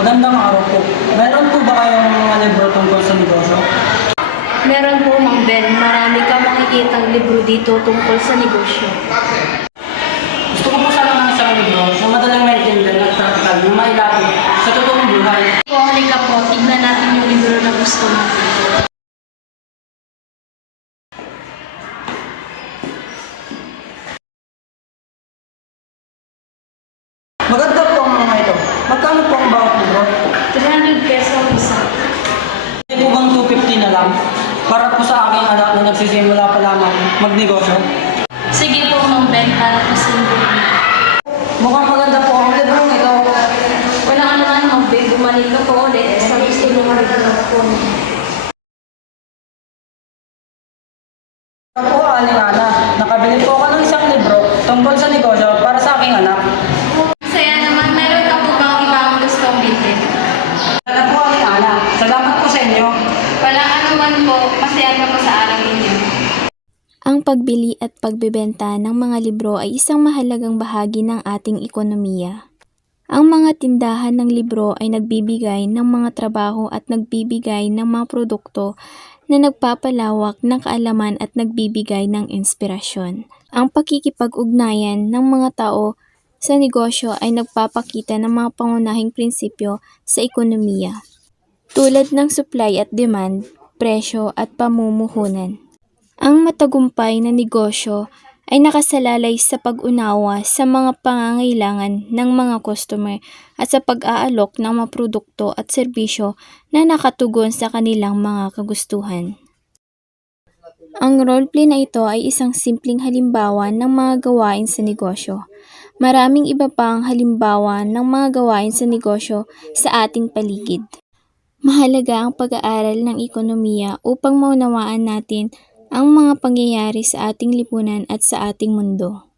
Magandang araw po. Meron po ba kayong mga libro tungkol sa negosyo? Meron po, Mang Ben. Marami ka makikitang libro dito tungkol sa negosyo. Gusto ko po sana ng isang libro na madaling maintindihan at practical na mailapit sa totoong buhay. Kung halika po, tignan natin yung libro na gusto mo. Maganda po ang mga ito. Magkano po ang bawat libro? 300 peso ang isa. Hindi po bang 250 na lang? Para po sa aking anak na nagsisimula pa lamang magnegosyo. Sige po, Mang Ben, para po sa inyo. Mukhang maganda po ang libro ito. Wala ka naman, Mang Ben. Bumalik ka po ulit sa gusto mo mag-libro po. Ako po, Aling Ana. Nakabili po ako ng isang libro tungkol sa negosyo para sa aking anak. Saya naman, meron ka po bang ibang gustong bilhin? Sana po, Aling Ana. Salamat po sa inyo. Wala ka naman po, masaya na po sa araw ninyo. Ang pagbili at pagbebenta ng mga libro ay isang mahalagang bahagi ng ating ekonomiya. Ang mga tindahan ng libro ay nagbibigay ng mga trabaho at nagbibigay ng mga produkto na nagpapalawak ng kaalaman at nagbibigay ng inspirasyon. Ang pakikipag-ugnayan ng mga tao sa negosyo ay nagpapakita ng mga pangunahing prinsipyo sa ekonomiya, tulad ng supply at demand, presyo at pamumuhunan. Ang matagumpay na negosyo ay nakasalalay sa pag-unawa sa mga pangangailangan ng mga customer at sa pag-aalok ng mga produkto at serbisyo na nakatugon sa kanilang mga kagustuhan. Ang roleplay na ito ay isang simpleng halimbawa ng mga gawain sa negosyo. Maraming iba pang halimbawa ng mga gawain sa negosyo sa ating paligid. Mahalaga ang pag-aaral ng ekonomiya upang maunawaan natin ang mga pangyayari sa ating lipunan at sa ating mundo.